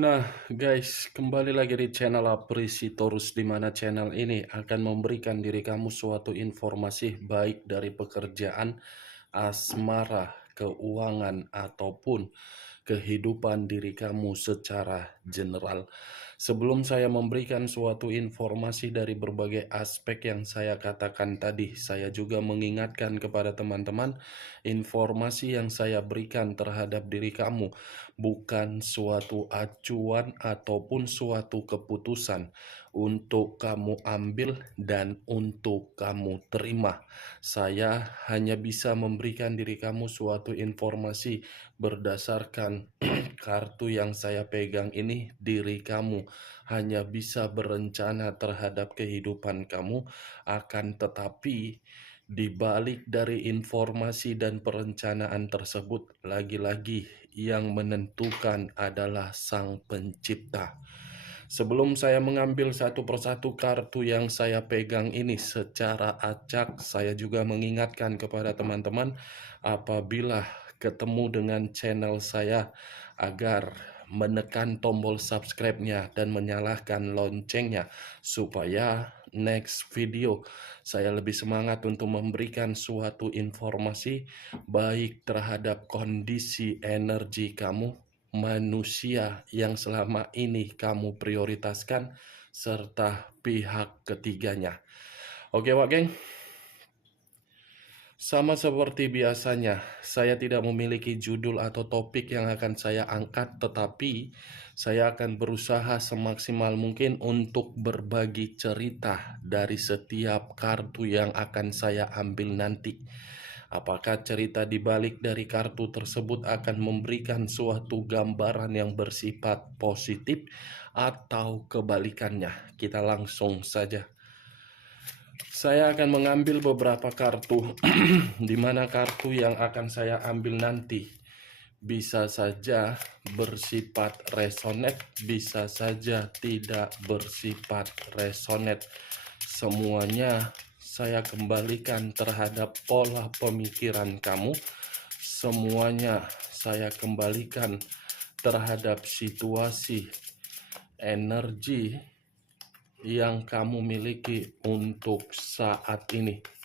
Nah, guys, kembali lagi di channel Aprisitorus, di mana channel ini akan memberikan diri kamu suatu informasi baik dari pekerjaan, asmara, keuangan, ataupun kehidupan diri kamu secara general. Sebelum saya memberikan suatu informasi dari berbagai aspek yang saya katakan tadi, saya juga mengingatkan kepada teman-teman, informasi yang saya berikan terhadap diri kamu bukan suatu acuan ataupun suatu keputusan untuk kamu ambil dan untuk kamu terima. Saya hanya bisa memberikan diri kamu suatu informasi berdasarkan kartu yang saya pegang ini. Diri kamu hanya bisa berencana terhadap kehidupan kamu, akan tetapi di balik dari informasi dan perencanaan tersebut, lagi-lagi yang menentukan adalah Sang Pencipta. Sebelum saya mengambil satu persatu kartu yang saya pegang ini secara acak, saya juga mengingatkan kepada teman-teman apabila ketemu dengan channel saya agar menekan tombol subscribe-nya dan menyalakan loncengnya supaya next video saya lebih semangat untuk memberikan suatu informasi baik terhadap kondisi energi kamu, manusia yang selama ini kamu prioritaskan, serta pihak ketiganya. Oke, Wak Geng. Sama seperti biasanya, saya tidak memiliki judul atau topik yang akan saya angkat, tetapi saya akan berusaha semaksimal mungkin untuk berbagi cerita dari setiap kartu yang akan saya ambil nanti. Apakah cerita di balik dari kartu tersebut akan memberikan suatu gambaran yang bersifat positif atau kebalikannya? Kita langsung saja. Saya akan mengambil beberapa kartu, di mana kartu yang akan saya ambil nanti bisa saja bersifat resonate, bisa saja tidak bersifat resonate. Semuanya saya kembalikan terhadap pola pemikiran kamu. Semuanya saya kembalikan terhadap situasi energi yang kamu miliki untuk saat ini.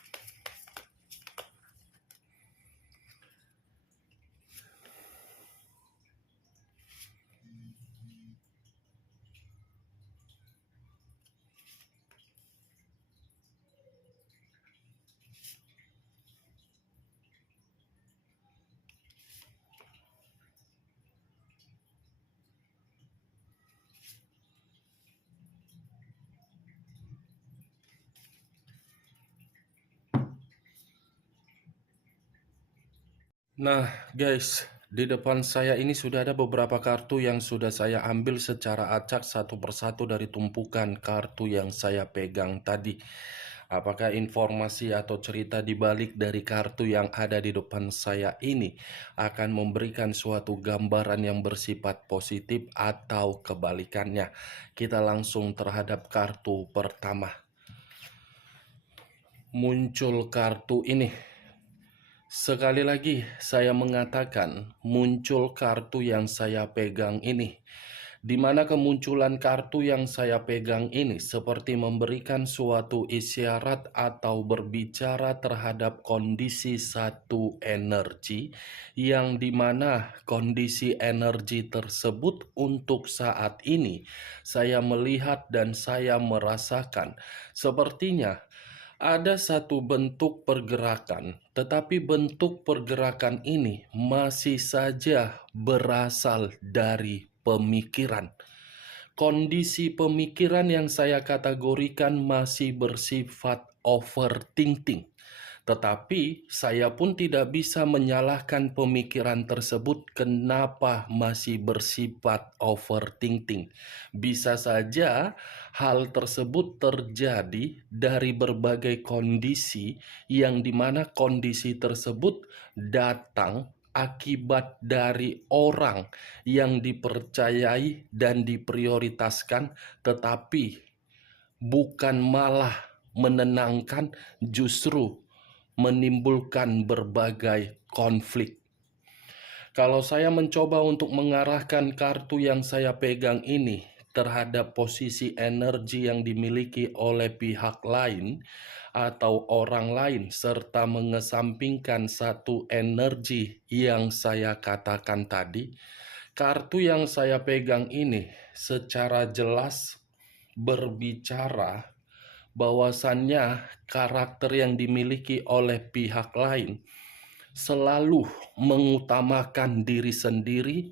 Nah, guys, di depan saya ini sudah ada beberapa kartu yang sudah saya ambil secara acak satu persatu dari tumpukan kartu yang saya pegang tadi. Apakah informasi atau cerita di balik dari kartu yang ada di depan saya ini akan memberikan suatu gambaran yang bersifat positif atau kebalikannya? Kita langsung terhadap kartu pertama. Muncul kartu ini. Sekali lagi saya mengatakan muncul kartu yang saya pegang ini, di mana kemunculan kartu yang saya pegang ini seperti memberikan suatu isyarat atau berbicara terhadap kondisi satu energi, yang dimana kondisi energi tersebut untuk saat ini saya melihat dan saya merasakan sepertinya ada satu bentuk pergerakan, tetapi bentuk pergerakan ini masih saja berasal dari pemikiran. Kondisi pemikiran yang saya kategorikan masih bersifat overthinking. Tetapi saya pun tidak bisa menyalahkan pemikiran tersebut kenapa masih bersifat overthinking. Bisa saja hal tersebut terjadi dari berbagai kondisi, yang dimana kondisi tersebut datang akibat dari orang yang dipercayai dan diprioritaskan, tetapi bukan malah menenangkan, justru menimbulkan berbagai konflik. Kalau saya mencoba untuk mengarahkan kartu yang saya pegang ini terhadap posisi energi yang dimiliki oleh pihak lain atau orang lain, serta mengesampingkan satu energi yang saya katakan tadi, kartu yang saya pegang ini secara jelas berbicara bahwasannya karakter yang dimiliki oleh pihak lain selalu mengutamakan diri sendiri,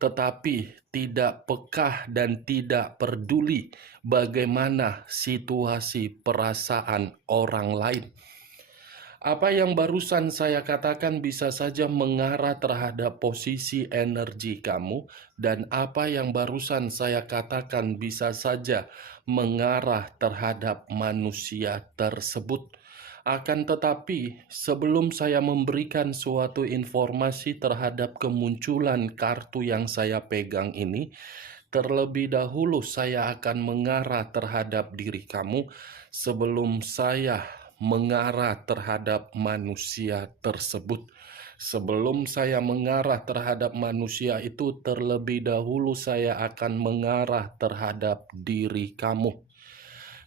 tetapi tidak peka dan tidak peduli bagaimana situasi perasaan orang lain. Apa yang barusan saya katakan bisa saja mengarah terhadap posisi energi kamu, dan apa yang barusan saya katakan bisa saja mengarah terhadap manusia tersebut. Akan tetapi, sebelum saya memberikan suatu informasi terhadap kemunculan kartu yang saya pegang ini, terlebih dahulu saya akan mengarah terhadap diri kamu sebelum saya mengarah terhadap manusia tersebut. Sebelum saya mengarah terhadap manusia itu, terlebih dahulu saya akan mengarah terhadap diri kamu.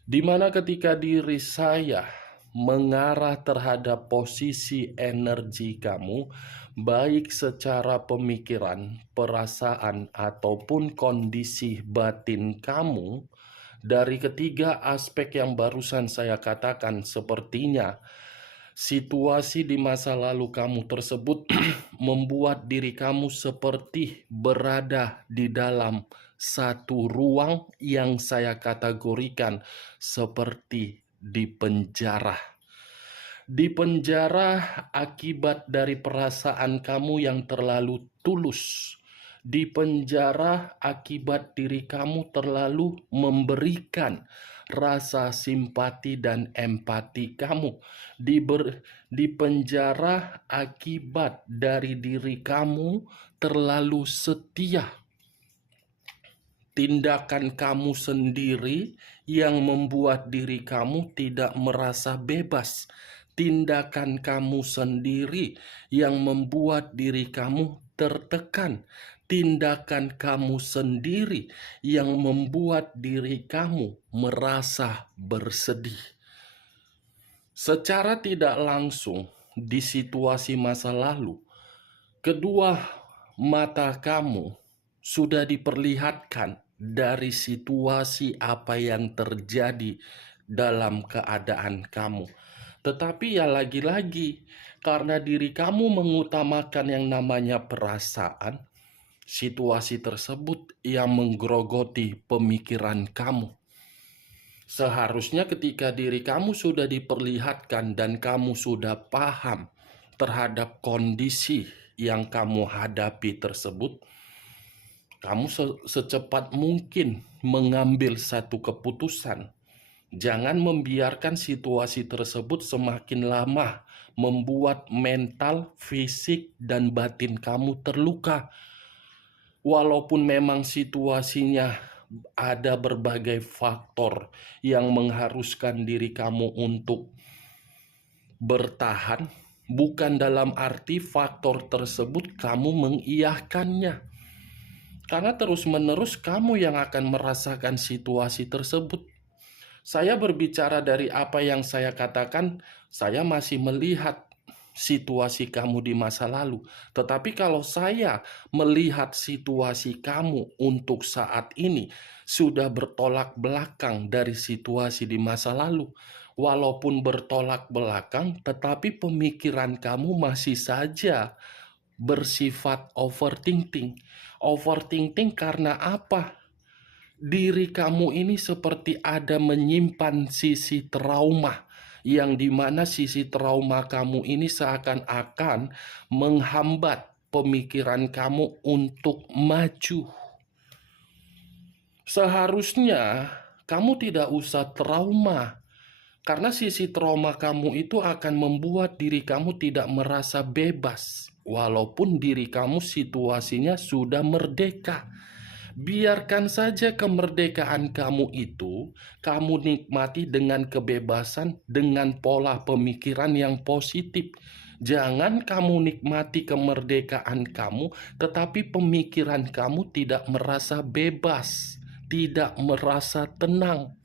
Di mana ketika diri saya mengarah terhadap posisi energi kamu, baik secara pemikiran, perasaan, ataupun kondisi batin kamu, dari ketiga aspek yang barusan saya katakan, sepertinya situasi di masa lalu kamu tersebut membuat diri kamu seperti berada di dalam satu ruang yang saya kategorikan seperti di penjara. Di penjara akibat dari perasaan kamu yang terlalu tulus. Di penjara akibat diri kamu terlalu memberikan rasa simpati dan empati kamu. Di penjara akibat dari diri kamu terlalu setia. Tindakan kamu sendiri yang membuat diri kamu tidak merasa bebas. Tindakan kamu sendiri yang membuat diri kamu tertekan. Tindakan kamu sendiri yang membuat diri kamu merasa bersedih. Secara tidak langsung, di situasi masa lalu, kedua mata kamu sudah diperlihatkan dari situasi apa yang terjadi dalam keadaan kamu. Tetapi ya lagi-lagi, karena diri kamu mengutamakan yang namanya perasaan, situasi tersebut yang menggerogoti pemikiran kamu. Seharusnya ketika diri kamu sudah diperlihatkan dan kamu sudah paham terhadap kondisi yang kamu hadapi tersebut, kamu secepat mungkin mengambil satu keputusan. Jangan membiarkan situasi tersebut semakin lama membuat mental, fisik, dan batin kamu terluka. Walaupun memang situasinya ada berbagai faktor yang mengharuskan diri kamu untuk bertahan, bukan dalam arti faktor tersebut kamu mengiyahkannya. Karena terus-menerus kamu yang akan merasakan situasi tersebut. Saya berbicara dari apa yang saya katakan, saya masih melihat situasi kamu di masa lalu. Tetapi kalau saya melihat situasi kamu untuk saat ini, sudah bertolak belakang dari situasi di masa lalu. Walaupun bertolak belakang, tetapi pemikiran kamu masih saja bersifat overthinking. Overthinking karena apa? Diri kamu ini seperti ada menyimpan sisi trauma, yang dimana sisi trauma kamu ini seakan-akan menghambat pemikiran kamu untuk maju. Seharusnya kamu tidak usah trauma, karena sisi trauma kamu itu akan membuat diri kamu tidak merasa bebas, walaupun diri kamu situasinya sudah merdeka. Biarkan saja kemerdekaan kamu itu, kamu nikmati dengan kebebasan, dengan pola pemikiran yang positif. Jangan kamu nikmati kemerdekaan kamu, tetapi pemikiran kamu tidak merasa bebas, tidak merasa tenang.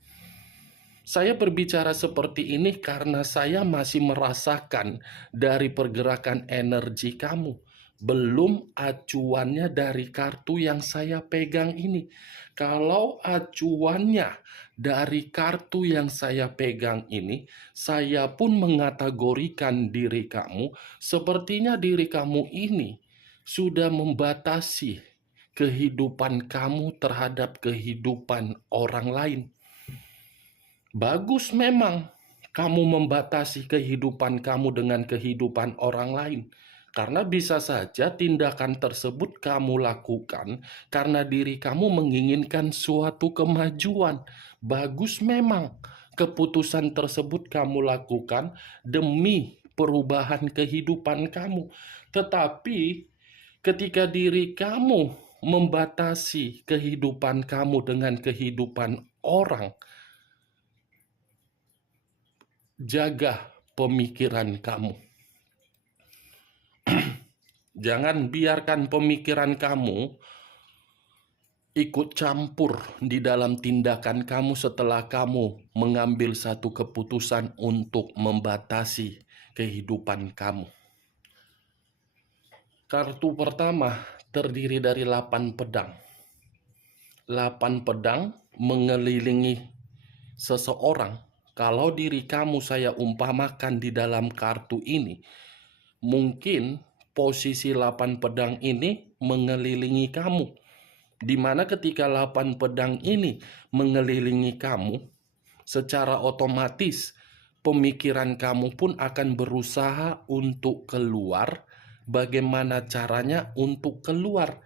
Saya berbicara seperti ini karena saya masih merasakan dari pergerakan energi kamu. Belum acuannya dari kartu yang saya pegang ini. Kalau acuannya dari kartu yang saya pegang ini, saya pun mengategorikan diri kamu, sepertinya diri kamu ini sudah membatasi kehidupan kamu terhadap kehidupan orang lain. Bagus memang kamu membatasi kehidupan kamu dengan kehidupan orang lain. Karena bisa saja tindakan tersebut kamu lakukan karena diri kamu menginginkan suatu kemajuan. Bagus memang keputusan tersebut kamu lakukan demi perubahan kehidupan kamu. Tetapi ketika diri kamu membatasi kehidupan kamu dengan kehidupan orang, jaga pemikiran kamu. Jangan biarkan pemikiran kamu ikut campur di dalam tindakan kamu setelah kamu mengambil satu keputusan untuk membatasi kehidupan kamu. Kartu pertama terdiri dari 8 pedang. 8 pedang mengelilingi seseorang. Kalau diri kamu saya umpamakan di dalam kartu ini, mungkin posisi 8 pedang ini mengelilingi kamu. Di mana ketika 8 pedang ini mengelilingi kamu, secara otomatis pemikiran kamu pun akan berusaha untuk keluar. Bagaimana caranya untuk keluar?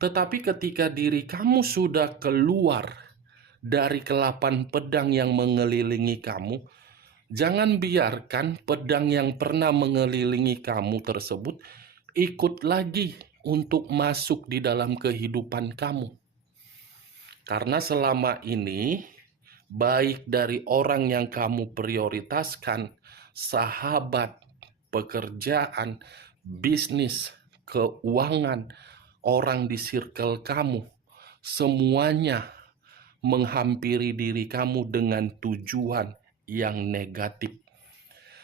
Tetapi ketika diri kamu sudah keluar dari ke-8 pedang yang mengelilingi kamu, jangan biarkan pedang yang pernah mengelilingi kamu tersebut ikut lagi untuk masuk di dalam kehidupan kamu. Karena selama ini, baik dari orang yang kamu prioritaskan, sahabat, pekerjaan, bisnis, keuangan, orang di circle kamu, semuanya menghampiri diri kamu dengan tujuan yang negatif.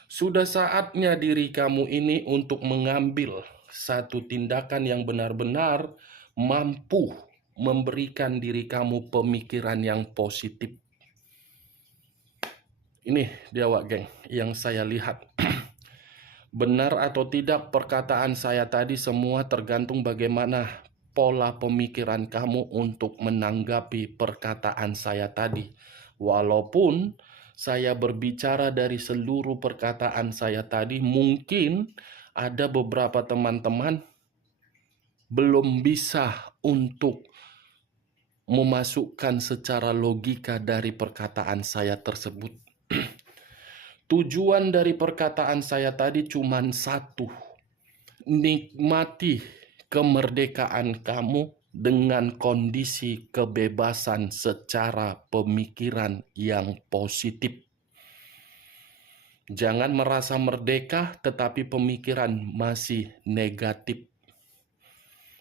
Sudah saatnya diri kamu ini untuk mengambil satu tindakan yang benar-benar mampu memberikan diri kamu pemikiran yang positif. Ini dia Wak Geng yang saya lihat. Benar atau tidak perkataan saya tadi semua tergantung bagaimana pola pemikiran kamu untuk menanggapi perkataan saya tadi. Walaupun saya berbicara dari seluruh perkataan saya tadi, mungkin ada beberapa teman-teman belum bisa untuk memasukkan secara logika dari perkataan saya tersebut. Tujuan dari perkataan saya tadi cuma satu. Nikmati kemerdekaan kamu dengan kondisi kebebasan secara pemikiran yang positif. Jangan merasa merdeka tetapi pemikiran masih negatif.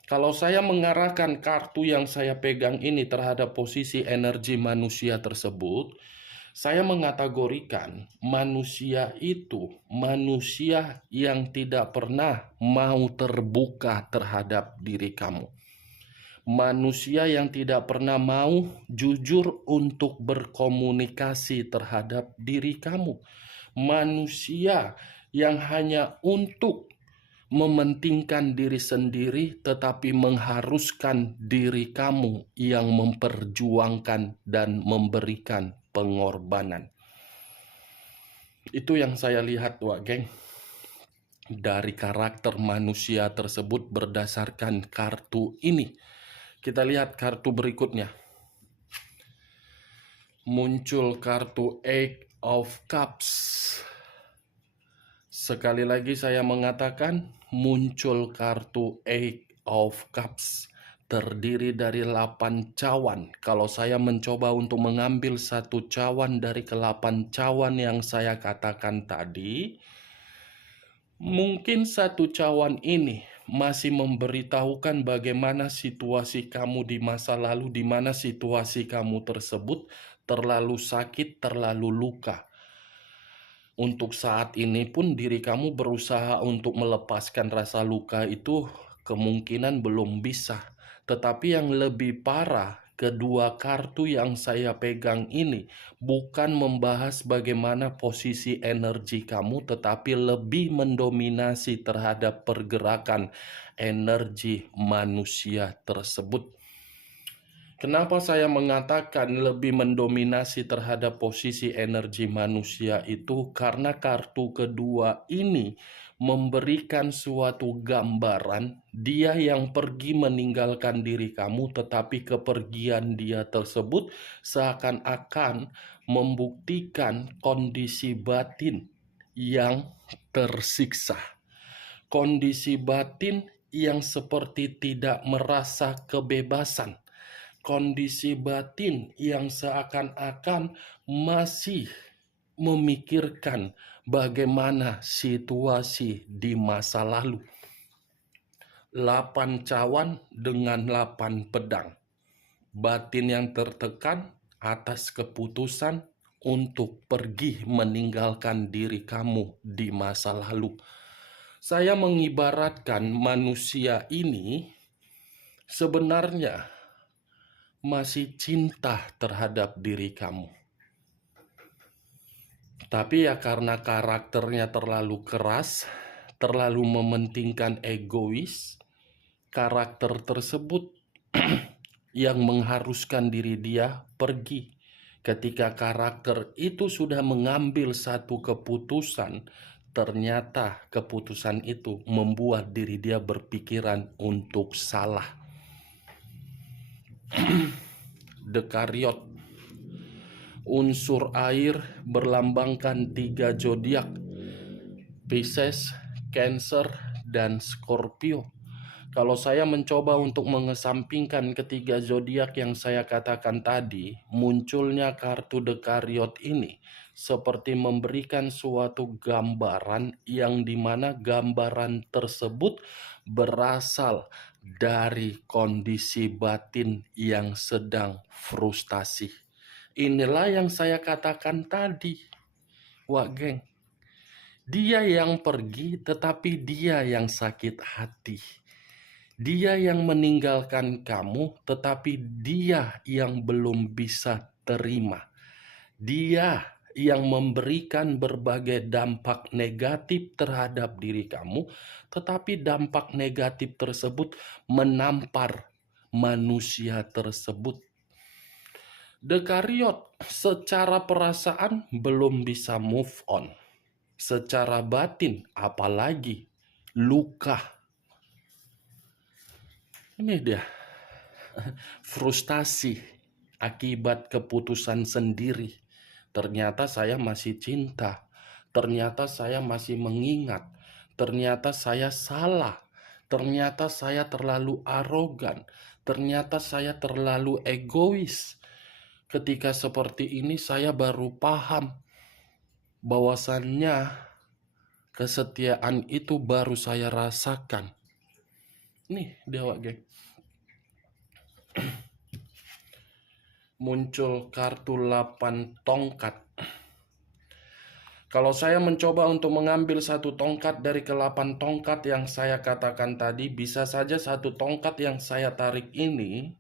Kalau saya mengarahkan kartu yang saya pegang ini terhadap posisi energi manusia tersebut, saya mengategorikan manusia itu manusia yang tidak pernah mau terbuka terhadap diri kamu. Manusia yang tidak pernah mau jujur untuk berkomunikasi terhadap diri kamu. Manusia yang hanya untuk mementingkan diri sendiri tetapi mengharuskan diri kamu yang memperjuangkan dan memberikan pengorbanan. Itu yang saya lihat Wak Geng dari karakter manusia tersebut berdasarkan kartu ini. Kita lihat kartu berikutnya. Muncul kartu Eight of Cups. Sekali lagi saya mengatakan muncul kartu Eight of Cups. Terdiri dari 8 cawan. Kalau saya mencoba untuk mengambil satu cawan dari ke-8 cawan yang saya katakan tadi, Mungkin satu cawan ini masih memberitahukan bagaimana situasi kamu di masa lalu, di mana situasi kamu tersebut terlalu sakit, terlalu luka. Untuk saat ini pun diri kamu berusaha untuk melepaskan rasa luka itu kemungkinan belum bisa. Tetapi yang lebih parah, kedua kartu yang saya pegang ini bukan membahas bagaimana posisi energi kamu, tetapi lebih mendominasi terhadap pergerakan energi manusia tersebut. Kenapa saya mengatakan lebih mendominasi terhadap posisi energi manusia itu? Karena kartu kedua ini memberikan suatu gambaran dia yang pergi meninggalkan diri kamu, tetapi kepergian dia tersebut seakan-akan membuktikan kondisi batin yang tersiksa. Kondisi batin yang seperti tidak merasa kebebasan, kondisi batin yang seakan-akan masih memikirkan bagaimana situasi di masa lalu. 8 cawan dengan 8 pedang. Batin yang tertekan atas keputusan untuk pergi meninggalkan diri kamu di masa lalu. Saya mengibaratkan manusia ini sebenarnya masih cinta terhadap diri kamu. Tapi ya karena karakternya terlalu keras, terlalu mementingkan egois, karakter tersebut yang mengharuskan diri dia pergi. Ketika karakter itu sudah mengambil satu keputusan, ternyata keputusan itu membuat diri dia berpikiran untuk salah. Dekariot, unsur air berlambangkan 3 zodiak, Pisces, Cancer, dan Scorpio. Kalau saya mencoba untuk mengesampingkan ketiga zodiak yang saya katakan tadi, munculnya kartu Dekariot ini seperti memberikan suatu gambaran yang dimana gambaran tersebut berasal dari kondisi batin yang sedang frustasi. Inilah yang saya katakan tadi, Wak Geng. Dia yang pergi tetapi dia yang sakit hati. Dia yang meninggalkan kamu, tetapi dia yang belum bisa terima. Dia yang memberikan berbagai dampak negatif terhadap diri kamu, tetapi dampak negatif tersebut menampar manusia tersebut. Dekariot secara perasaan belum bisa move on. Secara batin apalagi luka. Ini dia frustasi akibat keputusan sendiri. Ternyata saya masih cinta. Ternyata saya masih mengingat. Ternyata saya salah. Ternyata saya terlalu arogan. Ternyata saya terlalu egois. Ketika seperti ini saya baru paham bahwasannya kesetiaan itu baru saya rasakan. Nih dia, Wak Geng. Muncul kartu 8 tongkat. Kalau saya mencoba untuk mengambil satu tongkat dari ke-8 tongkat yang saya katakan tadi, bisa saja satu tongkat yang saya tarik ini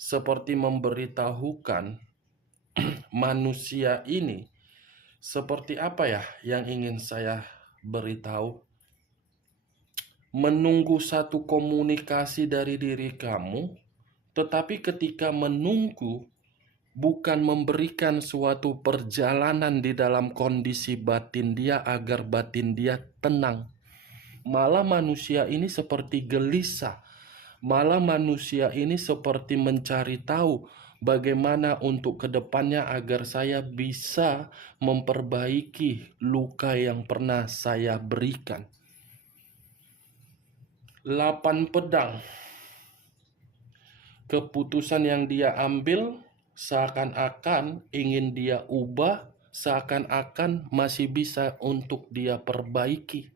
seperti memberitahukan manusia ini seperti apa ya yang ingin saya beritahu. Menunggu satu komunikasi dari diri kamu, tetapi ketika menunggu bukan memberikan suatu perjalanan di dalam kondisi batin dia agar batin dia tenang. Malah manusia ini seperti gelisah. Malah manusia ini seperti mencari tahu bagaimana untuk kedepannya agar saya bisa memperbaiki luka yang pernah saya berikan. 8 pedang. Keputusan yang dia ambil seakan-akan ingin dia ubah, seakan-akan masih bisa untuk dia perbaiki.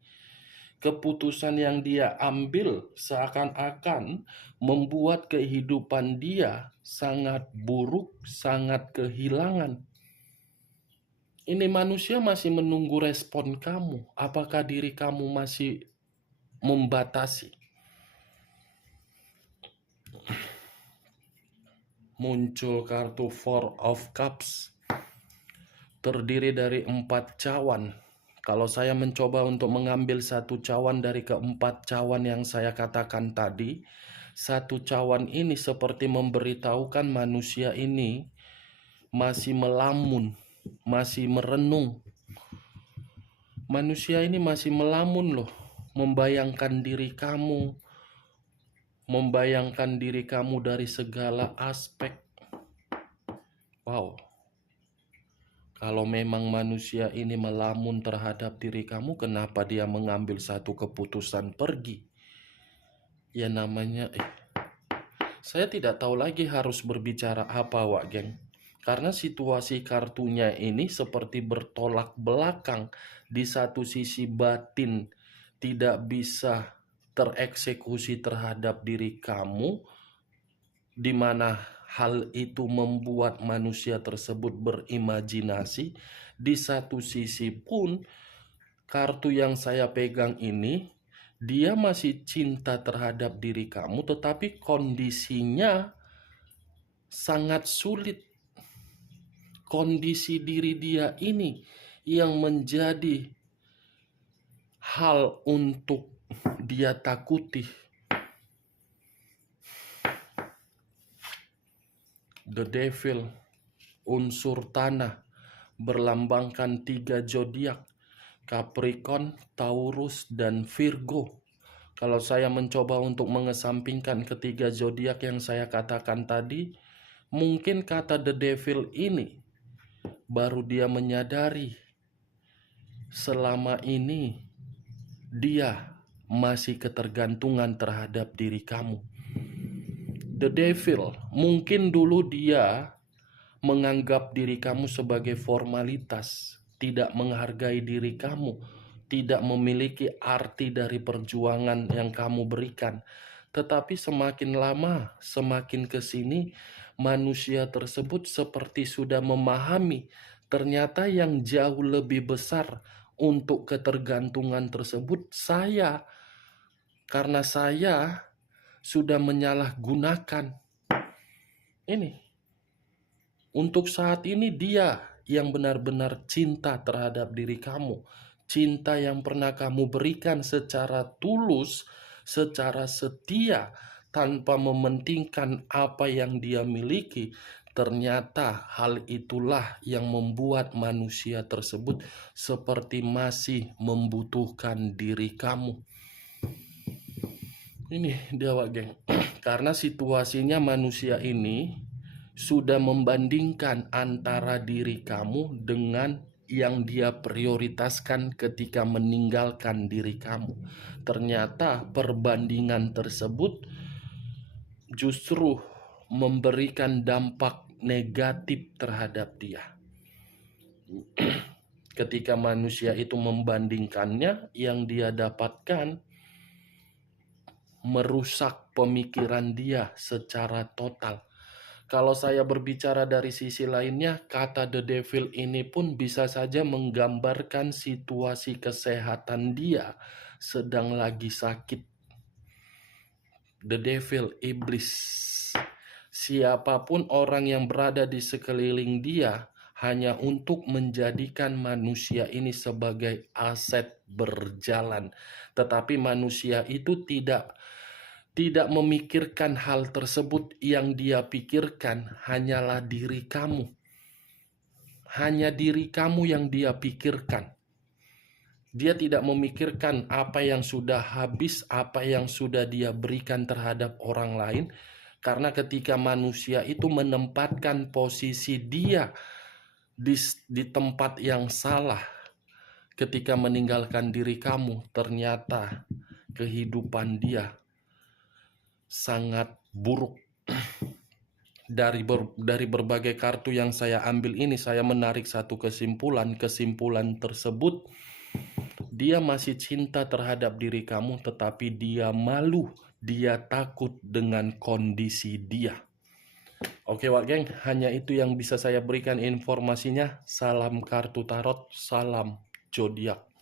keputusan yang dia ambil seakan-akan membuat kehidupan dia sangat buruk, sangat kehilangan. Ini manusia masih menunggu respon kamu. Apakah diri kamu masih membatasi? Muncul kartu Four of Cups, terdiri dari 4 cawan. Kalau saya mencoba untuk mengambil satu cawan dari keempat cawan yang saya katakan tadi, satu cawan ini seperti memberitahukan manusia ini masih melamun, masih merenung. Manusia ini masih melamun loh, membayangkan diri kamu dari segala aspek. Wow. Kalau memang manusia ini melamun terhadap diri kamu, kenapa dia mengambil satu keputusan pergi? Ya namanya, saya tidak tahu lagi harus berbicara apa, Wak Geng. Karena situasi kartunya ini seperti bertolak belakang. Di satu sisi batin tidak bisa tereksekusi terhadap diri kamu, di mana hal itu membuat manusia tersebut berimajinasi. Di satu sisi pun, kartu yang saya pegang ini, dia masih cinta terhadap diri kamu, tetapi kondisinya sangat sulit. Kondisi diri dia ini yang menjadi hal untuk dia takuti. The Devil, unsur tanah, berlambangkan 3 zodiak, Capricorn, Taurus, dan Virgo. Kalau saya mencoba untuk mengesampingkan ketiga zodiak yang saya katakan tadi, mungkin kata The Devil ini baru dia menyadari selama ini dia masih ketergantungan terhadap diri kamu. The Devil, mungkin dulu dia menganggap diri kamu sebagai formalitas, tidak menghargai diri kamu, tidak memiliki arti dari perjuangan yang kamu berikan. Tetapi semakin lama, semakin kesini, manusia tersebut seperti sudah memahami ternyata yang jauh lebih besar untuk ketergantungan tersebut saya. Karena saya sudah menyalahgunakan. Ini untuk saat ini dia yang benar-benar cinta terhadap diri kamu. Cinta yang pernah kamu berikan secara tulus, secara setia, tanpa mementingkan apa yang dia miliki. Ternyata hal itulah yang membuat manusia tersebut seperti masih membutuhkan diri kamu. Ini dia, Wak Geng. Karena situasinya manusia ini sudah membandingkan antara diri kamu dengan yang dia prioritaskan ketika meninggalkan diri kamu. Ternyata perbandingan tersebut justru memberikan dampak negatif terhadap dia. Ketika manusia itu membandingkannya, yang dia dapatkan merusak pemikiran dia secara total. Kalau saya berbicara dari sisi lainnya, kata The Devil ini pun bisa saja menggambarkan situasi kesehatan dia sedang lagi sakit. The Devil, iblis. Siapapun orang yang berada di sekeliling dia hanya untuk menjadikan manusia ini sebagai aset berjalan. Tetapi manusia itu tidak memikirkan hal tersebut. Yang dia pikirkan hanyalah diri kamu. Hanya diri kamu yang dia pikirkan. Dia tidak memikirkan apa yang sudah habis, apa yang sudah dia berikan terhadap orang lain. Karena ketika manusia itu menempatkan posisi dia di tempat yang salah, ketika meninggalkan diri kamu, ternyata kehidupan dia sangat buruk. Dari berbagai kartu yang saya ambil ini, saya menarik satu kesimpulan. Kesimpulan tersebut Dia masih cinta terhadap diri kamu, tetapi dia malu, dia takut dengan kondisi dia. Oke Wak Geng, hanya itu yang bisa saya berikan informasinya. Salam kartu tarot, salam zodiak.